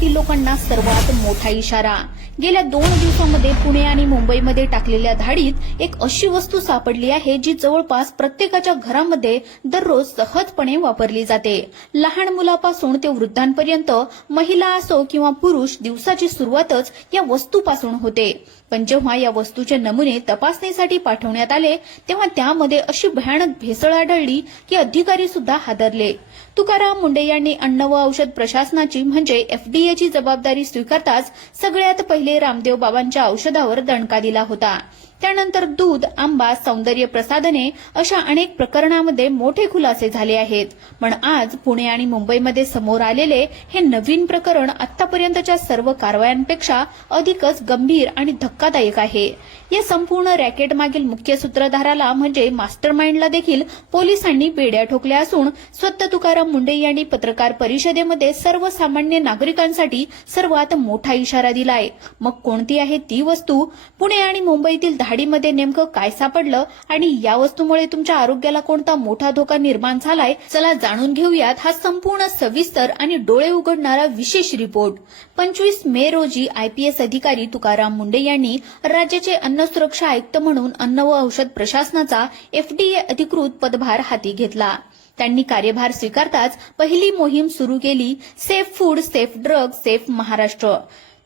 मुंबईतील लोकांना सर्वात मोठा इशारा। गेल्या 2 दिवसांमध्ये पुणे आणि मुंबईमध्ये टाकलेल्या धाडीत एक अशी वस्तू सापडली आहे जी जवळपास प्रत्येकाच्या घरामध्ये दररोज सहजपणे वापरली जाते। लहान मुलापासून ते वृद्धांपर्यंत, महिला असो किंवा पुरुष, दिवसाची सुरुवातच या वस्तूपासून होते। पण जेव्हा या वस्तूचे नमुने तपासणीसाठी पाठवण्यात आले तेव्हा त्यामध्ये अशी भयानक भेसळ आढळली की अधिकारी सुद्धा हादरले। तुकाराम मुंढे यांनी अन्न व औषध प्रशासनाची म्हणजे एफडीएची जबाबदारी स्वीकारताच सगळ्यात पहिले रामदेव बाबांच्या औषधावर दणका दिला होता। त्यानंतर दूध, आंबा, सौंदर्य प्रसाधने अशा अनेक प्रकरणांमध्ये मोठे खुलासे झाले आहेत। पण आज पुणे आणि मुंबईमध्ये समोर आलेले हे नवीन प्रकरण आतापर्यंतच्या सर्व कारवायांपेक्षा अधिकच गंभीर आणि धक्कादायक आहे। या संपूर्ण रॅकेट मागील मुख्य सूत्रधाराला म्हणजे मास्टरमाइंडला देखील पोलिसांनी बेड्या ठोकल्या असून स्वतः तुकाराम मुंढे यांनी पत्रकार परिषदेमध्ये सर्वसामान्य नागरिकांसाठी सर्वात मोठा इशारा दिलाय। मग कोणती आहे ती वस्तू? पुणे आणि मुंबईतील धाडीमध्ये नेमकं काय सापडलं आणि या वस्तूमुळे तुमच्या आरोग्याला कोणता मोठा धोका निर्माण झालाय? चला जाणून घेऊयात हा संपूर्ण सविस्तर आणि डोळे उघडणारा विशेष रिपोर्ट। 25 मे रोजी आयपीएस अधिकारी तुकाराम मुंढे यांनी राज्याचे अन्न सुरक्षा आयुक्त म्हणून अन्न व औषध प्रशासनाचा एफडीए अधिकृत पदभार हाती घेतला। त्यांनी कार्यभार स्वीकारताच पहिली मोहीम सुरू केली, safe food, safe drug, safe Maharashtra.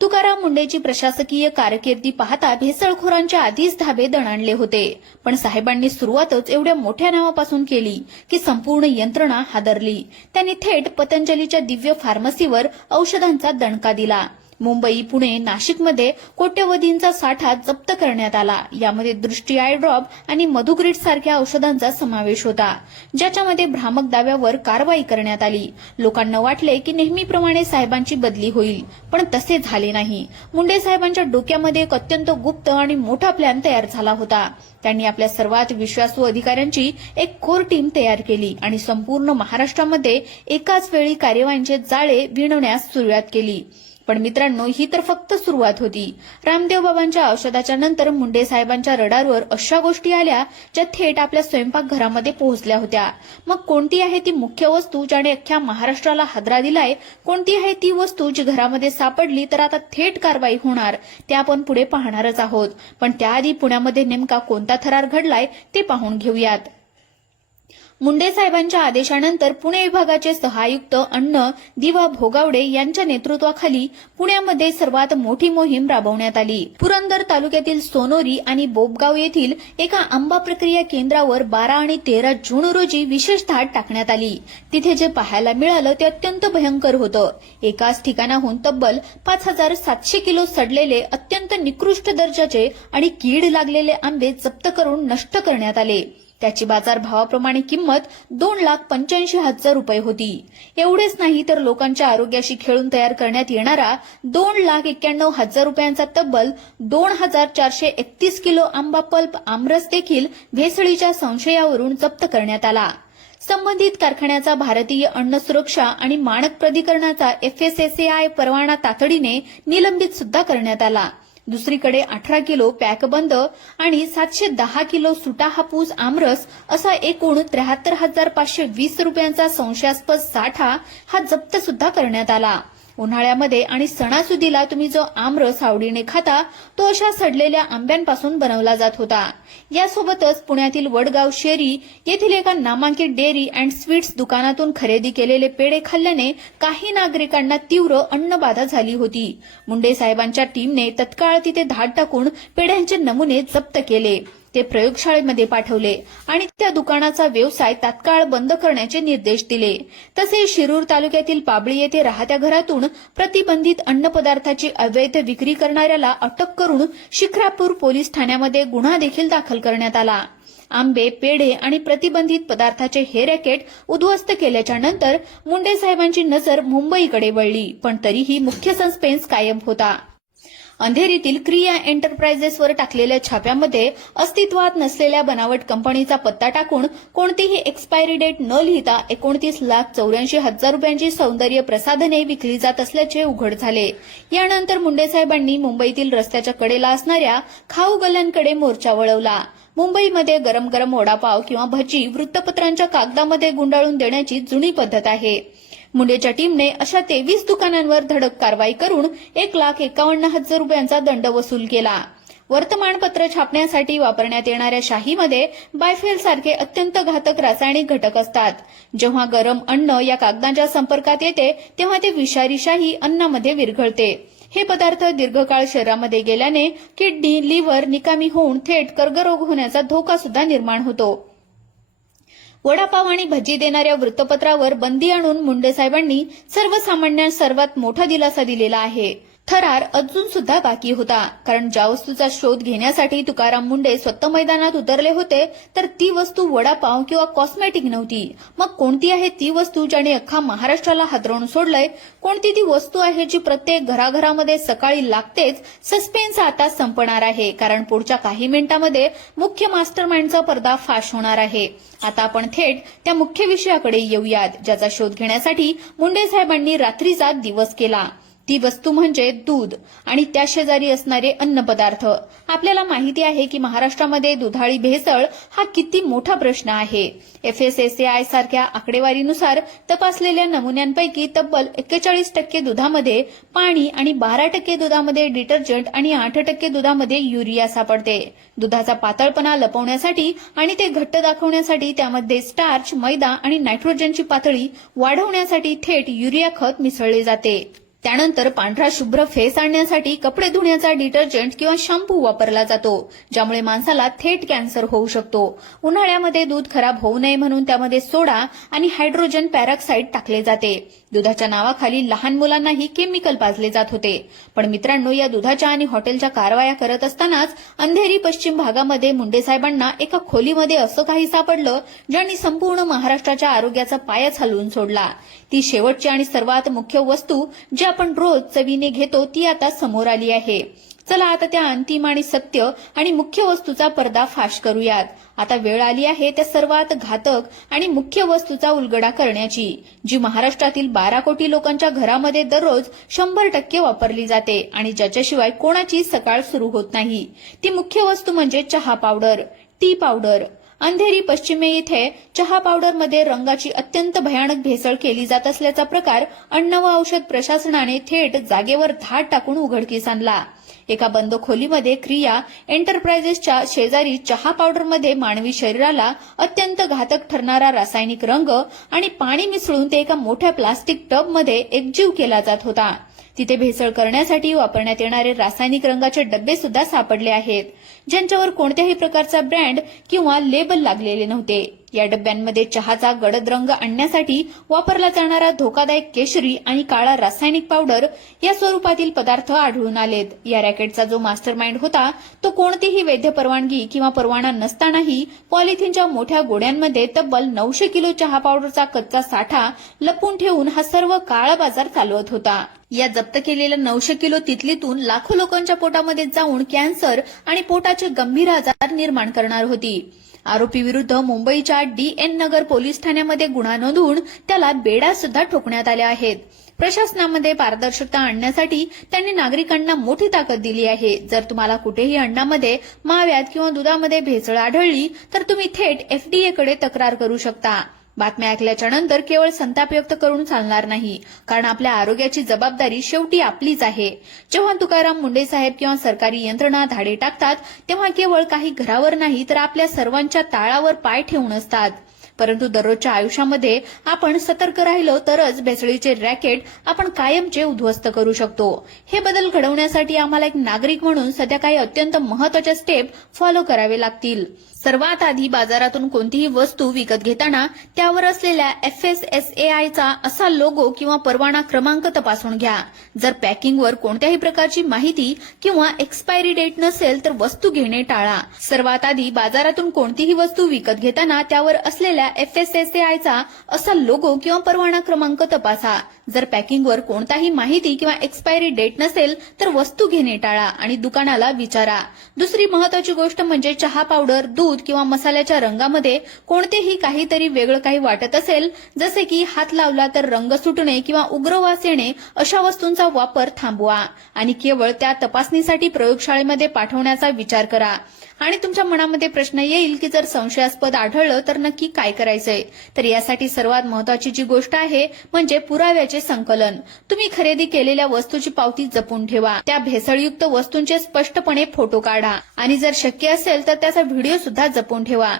Tukaram मुंढेची प्रशासकीय कारकिर्दी पाहता भेसळखोरांच्या आधीच धाबे दणाणले होते, पण साहेबांनी सुरुवातच एवढ्या मोठ्या नावापासून केली की संपूर्ण यंत्रणा हादरली। त्यांनी थेट पतंजलीच्या दिव्य फार्मसीवर औषधांचा दणका दिला। मुंबई, पुणे, नाशिकमध्ये कोट्यवधींचा साठा जप्त करण्यात आला। यामध्ये दृष्टी आय ड्रॉप आणि मधुग्रीड सारख्या औषधांचा समावेश होता, ज्याच्यामध्ये भ्रामक दाव्यावर कारवाई करण्यात आली। लोकांना वाटले की नेहमीप्रमाणे साहेबांची बदली होईल, पण तसे झाले नाही। मुंढे साहेबांच्या डोक्यामध्ये एक अत्यंत गुप्त आणि मोठा प्लॅन तयार झाला होता। त्यांनी आपल्या सर्वात विश्वासू अधिकाऱ्यांची एक कोर टीम तयार केली आणि संपूर्ण महाराष्ट्रामध्ये एकाच वेळी कार्यवाहीचे जाळे विणवण्यास सुरुवात केली। पण मित्रांनो, ही तर फक्त सुरुवात होती। रामदेव बाबांच्या औषधाच्या नंतर मुंढे साहेबांच्या रडारवर अशा गोष्टी आल्या ज्या थेट आपल्या स्वयंपाकघरामध्ये पोहोचल्या होत्या। मग कोणती आहे ती मुख्य वस्तू ज्याने अख्ख्या महाराष्ट्राला हादरा दिलाय? कोणती आहे ती वस्तू जी घरामध्ये सापडली तर आता थेट कारवाई होणार? ते आपण पुढे पाहणारच आहोत। पण त्याआधी पुण्यामध्ये नेमका कोणता थरार घडलाय ते पाहून घेऊयात। मुंढे साहेबांच्या आदेशानंतर पुणे विभागाचे सहायुक्त अन्न दिवा भोगावडे यांच्या नेतृत्वाखाली पुण्यामध्ये सर्वात मोठी मोहीम राबवण्यात आली। पुरंदर तालुक्यातील सोनोरी आणि बोबगाव येथील एका आंबा प्रक्रिया केंद्रावर 12 आणि 13 जून रोजी विशेष धाड टाकण्यात आली। तिथे जे पाहायला मिळालं ते अत्यंत भयंकर होतं। एकाच ठिकाणाहून तब्बल 5700 किलो सडलेले, अत्यंत निकृष्ट दर्जाचे आणि कीड लागलेले आंबे जप्त करून नष्ट करण्यात आले। त्याची बाजारभावाप्रमाणे किंमत 2,85,000 रुपये होती। एवढेच नाही तर लोकांच्या आरोग्याशी खेळून तयार करण्यात येणारा 2,91,000 रुपयांचा तब्बल 2,431 किलो आंबा पल्प आमरस देखील भेसळीच्या संशयावरून जप्त करण्यात आला। संबंधित कारखान्याचा भारतीय अन्न सुरक्षा आणि मानक प्राधिकरणाचा FSSAI परवाना तातडीने निलंबित सुद्धा करण्यात आला। दुसरीकडे 18 किलो पॅकबंद आणि 710 किलो सुटा हापूस आमरस असा एकूण 73,520 रुपयांचा संशयास्पद साठा हा जप्त सुद्धा करण्यात आला। उन्हाळ्यामध्ये आणि सणासुदीला तुम्ही जो आमरस आवडीने खाता तो अशा सडलेल्या आंब्यांपासून बनवला जात होता। यासोबतच पुण्यातील वडगाव शेरी येथील एका नामांकित डेअरी अँड स्वीट्स दुकानातून खरेदी केलेले पेढे खाल्ल्याने काही नागरिकांना तीव्र अन्नबाधा झाली होती। मुंढे साहेबांच्या टीमने तत्काळ तिथे धाड टाकून पेढ्यांचे नमुने जप्त केले, ते प्रयोगशाळेमध्ये पाठवले आणि त्या दुकानाचा व्यवसाय तात्काळ बंद करण्याचे निर्देश दिले। तसेच शिरूर तालुक्यातील पाबळी येथे राहत्या घरातून प्रतिबंधित अन्नपदार्थाची अवैध विक्री करणाऱ्याला अटक करून शिक्रापूर पोलीस ठाण्यामध्ये गुन्हा देखील दाखल करण्यात आला। आंबे, पेढे आणि प्रतिबंधित पदार्थाचे हे रॅकेट उद्ध्वस्त केल्याच्या नंतर मुंढे साहेबांची नजर मुंबईकडे वळली, पण तरीही मुख्य सस्पेन्स कायम होता। अंधेरीतील क्रिया एंटरप्राइजेसवर टाकलेल्या छाप्यामध्ये अस्तित्वात नसलेल्या बनावट कंपनीचा पत्ता टाकून कोणतीही एक्सपायरी डेट न लिहिता 29,84,000 रुपयांची सौंदर्य प्रसाधने विकली जात असल्याचे उघड झाले। यानंतर मुंढे साहेबांनी मुंबईतील रस्त्याच्या कडेला असणाऱ्या खाऊ गल्ल्यांकडे मोर्चा वळवला। मुंबईमध्ये गरम गरम वडापाव किंवा भजी वृत्तपत्रांच्या कागदामध्ये गुंडाळून देण्याची जुनी पद्धत आहे। मुंडेच्या टीमने अशा 23 दुकानांवर धडक कारवाई करून 1,51,000 रुपयांचा दंड वसूल केला. वर्तमानपत्र छापण्यासाठी वापरण्यात येणाऱ्या शाहीमध्ये बायफेल सारखे अत्यंत घातक रासायनिक घटक असतात. जेव्हा गरम अन्न या कागदाच्या संपर्कात येते तेव्हा ते विषारी शाही अन्नामध्ये विरघळते. हे पदार्थ दीर्घकाळ शरीरामध्ये गेल्याने किडनी, लिव्हर निकामी होऊन थेट कर्करोग होण्याचा धोका सुद्धा निर्माण होतो. वडापाव आणि भजी देणाऱ्या वृत्तपत्रावर बंदी आणून मुंडे साहेबांनी सर्वसामान्यांना सर्वात मोठा दिलासा दिलेला आहे. थरार अजून सुद्धा बाकी होता, कारण ज्या वस्तूचा शोध घेण्यासाठी तुकाराम मुंडे स्वतः मैदानात उतरले होते तर ती वस्तू वडापाव किंवा कॉस्मेटिक नव्हती. मग कोणती आहे ती वस्तू ज्याने अख्खा महाराष्ट्राला हादरवून सोडलंय? कोणती ती वस्तू आहे जी प्रत्येक घराघरामध्ये सकाळी लागतेच? सस्पेन्स आता संपणार आहे, कारण पुढच्या काही मिनिटांमध्ये मुख्य मास्टरमाइंडचा पर्दाफाश होणार आहे. आता आपण थेट त्या मुख्य विषयाकडे येऊयात, ज्याचा शोध घेण्यासाठी मुंडे साहेबांनी रात्रीचा दिवस केला. ती वस्तू म्हणजे दूध आणि त्या शेजारी असणारे अन्नपदार्थ. आपल्याला माहिती आहे की महाराष्ट्रामध्ये दुधाळी भेसळ हा किती मोठा प्रश्न आहे. FSSAI सारख्या आकडेवारीनुसार तपासलेल्या नमुन्यांपैकी तब्बल 41% दुधामध्ये पाणी आणि 12% दुधामध्ये डिटर्जंट आणि 8% दुधामध्ये युरिया सापडते. दुधाचा पातळपणा लपवण्यासाठी आणि ते घट्ट दाखवण्यासाठी त्यामध्ये स्टार्च, मैदा आणि नायट्रोजनची पातळी वाढवण्यासाठी थेट युरिया खत मिसळले जाते. त्यानंतर पांढरा शुभ्र फेस आणण्यासाठी कपडे धुण्याचा डिटर्जंट किंवा शॅम्पू वापरला जातो, ज्यामुळे माणसाला थेट कॅन्सर होऊ शकतो. उन्हाळ्यामध्ये दूध खराब होऊ नये म्हणून त्यामध्ये सोडा आणि हायड्रोजन पॅरॉक्साईड टाकले जाते. दुधाच्या नावाखाली लहान मुलांनाही केमिकल पाजले जात होते. पण मित्रांनो, या दुधाच्या आणि हॉटेलच्या कारवाया करत असतानाच अंधेरी पश्चिम भागामध्ये मुंडे साहेबांना एका खोलीमध्ये असं काही सापडलं ज्यांनी संपूर्ण महाराष्ट्राच्या आरोग्याचा पायच हलवून सोडला. ती शेवटची आणि सर्वात मुख्य वस्तू जी आपण रोज चवीने घेतो ती आता समोर आली आहे. चला आता त्या अंतिम आणि सत्य आणि मुख्य वस्तूचा पर्दाफाश करूयात. आता वेळ आली आहे त्या सर्वात घातक आणि मुख्य वस्तूचा उलगडा करण्याची, जी महाराष्ट्रातील 12 कोटी लोकांच्या घरामध्ये दररोज 100% वापरली जाते आणि ज्याच्याशिवाय कोणाची सकाळ सुरू होत नाही. ती मुख्य वस्तू म्हणजे चहा पावडर, टी पावडर. अंधेरी पश्चिमे येथे चहा पावडरमध्ये रंगाची अत्यंत भयानक भेसळ केली जात असल्याचा प्रकार अन्न व औषध प्रशासनाने थेट जागेवर धाड टाकून उघडकीस आणला. एका बंद खोलीमध्ये क्रिया एंटरप्राइजेसच्या शेजारी चहा पावडरमध्ये मानवी शरीराला अत्यंत घातक ठरणारा रासायनिक रंग आणि पाणी मिसळून ते एका मोठ्या प्लास्टिक टबमध्ये एकजीव केला जात होता. तिथे भेसळ करण्यासाठी वापरण्यात येणारे रासायनिक रंगाचे डबे सुद्धा सापडले आहेत, ज्यांच्यावर कोणत्याही प्रकारचा ब्रँड किंवा लेबल लागलेले नव्हते. या डब्यांमध्ये चहाचा गडद रंग आणण्यासाठी वापरला जाणारा धोकादायक केशरी आणि काळा रासायनिक पावडर या स्वरूपातील पदार्थ आढळून आलेत. या रॅकेटचा जो मास्टरमाइंड होता तो कोणतीही वैध परवानगी किंवा परवाना नसतानाही पॉलिथिनच्या मोठ्या गोड्यांमध्ये तब्बल 900 किलो चहा पावडरचा कच्चा साठा लपून ठेवून हा सर्व काळा बाजार चालवत होता. या जप्त केलेल्या 900 किलो तितलीतून लाखो लोकांच्या पोटामध्ये जाऊन कॅन्सर आणि पोटाचे गंभीर आजार निर्माण करणार होती. आरोपी विरुद्ध मुंबईच्या DN नगर पोलीस ठाण्यामध्ये गुन्हा नोंदवून त्याला बेड्या सुद्धा ठोकण्यात आल्या आहेत. प्रशासनामध्ये पारदर्शकता आणण्यासाठी त्यांनी नागरिकांना मोठी ताकद दिली आहे. जर तुम्हाला कुठेही अन्नामध्ये, माव्यात किंवा दुधामध्ये भेसळ आढळली तर तुम्ही थेट FDA कडे तक्रार करू शकता. बातम्या ऐकल्याच्या नंतर केवळ संताप व्यक्त करून चालणार नाही, कारण आपल्या आरोग्याची जबाबदारी शेवटी आपलीच आहे. जेव्हा तुकाराम मुंडे साहेब किंवा सरकारी यंत्रणा धाडे टाकतात तेव्हा केवळ काही घरावर नाही तर आपल्या सर्वांच्या ताळावर पाय ठेवून असतात. परंतु दररोजच्या आयुष्यामध्ये आपण सतर्क राहिलो तरच भेसळीचे रॅकेट आपण कायमचे उद्ध्वस्त करू शकतो. हे बदल घडवण्यासाठी आम्हाला एक नागरिक म्हणून सध्या काही अत्यंत महत्त्वाच्या स्टेप फॉलो करावे लागतील. सर्वात आधी बाजारातून कोणतीही वस्तू विकत घेताना त्यावर असलेल्या FSSAI चा असा लोगो किंवा परवाना क्रमांक तपासून घ्या. जर पॅकिंगवर कोणत्याही प्रकारची माहिती किंवा एक्सपायरी डेट नसेल तर वस्तू घेणे टाळा. सर्वात आधी बाजारातून कोणतीही वस्तू विकत घेताना त्यावर असलेल्या FSSAI चा असा लोगो किंवा परवाना क्रमांक तपासा. जर पॅकिंगवर कोणताही माहिती किंवा एक्सपायरी डेट नसेल तर वस्तू घेणे टाळा आणि दुकानाला विचारा. दुसरी महत्त्वाची गोष्ट म्हणजे चहा पावडर, दूध किंवा मसाल्याच्या रंगामध्ये कोणतेही काहीतरी वेगळं काही वाटत असेल, जसे की हात लावला तर रंग सुटणे किंवा उग्र वास येणे, अशा वस्तूंचा वापर थांबवा आणि केवळ त्या तपासणीसाठी प्रयोगशाळेमध्ये पाठवण्याचा विचार करा. आणि तुमच्या मनामध्ये प्रश्न येईल की जर संशयास्पद आढळलं तर नक्की काय करायचंय. तर यासाठी सर्वात महत्त्वाची जी गोष्ट आहे म्हणजे पुराव्याचे संकलन. तुम्ही खरेदी केलेल्या वस्तूची पावती जपून ठेवा. त्या भेसळयुक्त वस्तूंचे स्पष्टपणे फोटो काढा आणि जर शक्य असेल तर त्याचा व्हिडिओ सुद्धा जपून ठेवा.